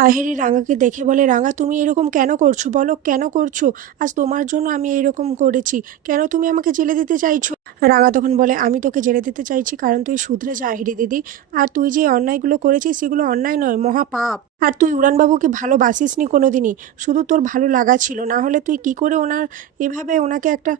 আহেরি রাঙাকে দেখে বলে, রাঙা, তুমি এরকম কেন করছ? বলো, কেন করছ? আজ তোমার জন্য আমি এরকম করেছি। কেন তুমি আমাকে জেলে দিতে চাইছো? রাঙা তখন বলে, আমি তোকে জেলে দিতে চাইছি কারণ তুই শুধরে যা, আহেরি দিদি। আর তুই যে অন্যায়গুলো করেছিস, সেগুলো অন্যায় নয় মহা পাপ আর তুই উড়ানবাবুকে ভালোবাসিসনি কোনো দিনই শুধু তোর ভালো লাগা ছিল। না হলে তুই কি করে ওনার, এভাবে ওনাকে একটা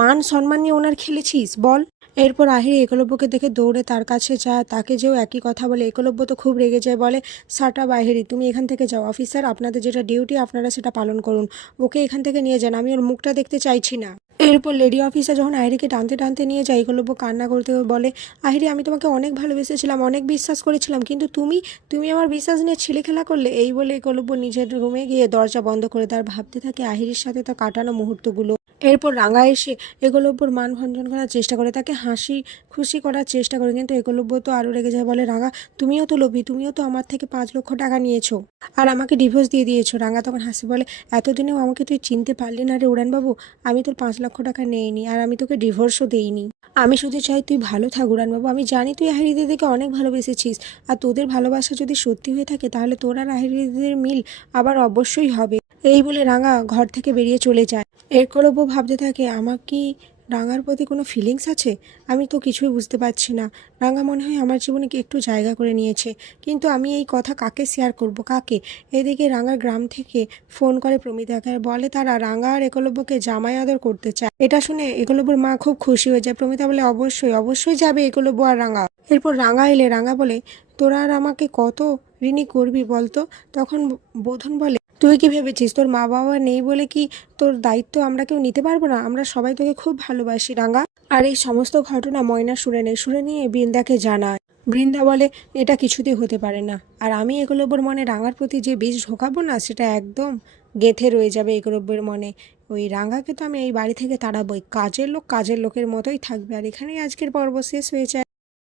মান সম্মান নিয়ে ওনার খেলেছিস? বল। এরপর আহিরি একলব্যকে দেখে দৌড়ে তার কাছে যায়। তাকে যেও একই কথা বলে। একলব্য তো খুব রেগে যায়, বলে, সাটা বাহিরি তুমি এখান থেকে যাও। অফিসার, আপনাদের যেটা ডিউটি, আপনারা সেটা পালন করুন। ওকে এখান থেকে নিয়ে যান, আমি ওর মুখটা দেখতে চাইছি না। এরপর লেডি অফিসার যখন আহিরিকে টানতে টানতে নিয়ে যায়, একলব্য কান্না করতে বলে, আহিরি, আমি তোমাকে অনেক ভালোবেসেছিলাম, অনেক বিশ্বাস করেছিলাম, কিন্তু তুমি তুমি আমার বিশ্বাস নিয়ে ছেলে খেলা করলে? এই বলে একলব্য নিজের রুমে গিয়ে দরজা বন্ধ করে তার ভাবতে থাকে আহিরির সাথে তার কাটানো মুহূর্তগুলো। এরপর রাঙা এসে একলব্যর মান ভঞ্জন করার চেষ্টা করে, তাকে হাসি খুশি করার চেষ্টা করে। কিন্তু একলব্য তো আরও রেগে যায়, বলে, রাঙা, তুমিও তো লোভী, তুমিও তো আমার থেকে পাঁচ লক্ষ টাকা নিয়েছো আর আমাকে ডিভোর্স দিয়ে দিয়েছ। রাঙা তখন হাসি বলে, এতদিনেও আমাকে তুই চিনতে পারলি না রে উড়ানবাবু, আমি তোর পাঁচ লক্ষ টাকা নেইনি আর আমি তোকে ডিভোর্সও দেইনি। আমি শুধু চাই তুই ভালো থাক উড়ানবাবু, আমি জানি তুই আহিরি দিদিকে অনেক ভালোবেসেছিস আর তোদের ভালোবাসা যদি সত্যি হয়ে থাকে, তাহলে তোর আর আহিরি দিদির মিল আবার অবশ্যই হবে। এই বলে রাঙা ঘর থেকে বেরিয়ে চলে যায়। একলব্য ভাবতে থাকে, আমার কি রাঙার প্রতি কোনো ফিলিংস আছে? আমি তো কিছুই বুঝতে পারছি না। রাঙা মনে হয় আমার জীবনে একটু জায়গা করে নিয়েছে। কিন্তু আমি এই কথা কাকে শেয়ার করব? কাকে? এদিকে রাঙার গ্রাম থেকে ফোন করে প্রমিতাকে আর বলে, তারা রাঙা আর একলব্যকে জামাই আদর করতে চায়। এটা শুনে একলব্যর মা খুব খুশি হয়ে যায়। প্রমিতা বলে, অবশ্যই অবশ্যই যাবে একলব্য আর রাঙা। এরপর রাঙা এলে, রাঙা বলে, তোরা আর আমাকে কত ঋণী করবি বলতো? তখন বোধন বলে তুই কি ভেবেছিস? তোর মা বাবা নেই বলে কি তোর দায়িত্ব আমরা কেউ নিতে পারব না? আমরা সবাই তোকে খুব ভালোবাসি, রাঙা। আর এই সমস্ত ঘটনা ময়না শুনে নেয় শুনে নিয়ে বৃন্দাকে জানায়। বৃন্দা বলে, এটা কিছুতেই হতে পারে না। আর আমি একলব্যর মনে রাঙার প্রতি যে বীজ ঢোকাবো না, সেটা একদম গেঁথে রয়ে যাবে একলব্যের মনে। ওই রাঙাকে তো আমি এই বাড়ি থেকে তাড়াবই। কাজের লোক কাজের লোকের মতোই থাকবে। আর এখানেই আজকের পর্ব শেষ হয়ে যায়।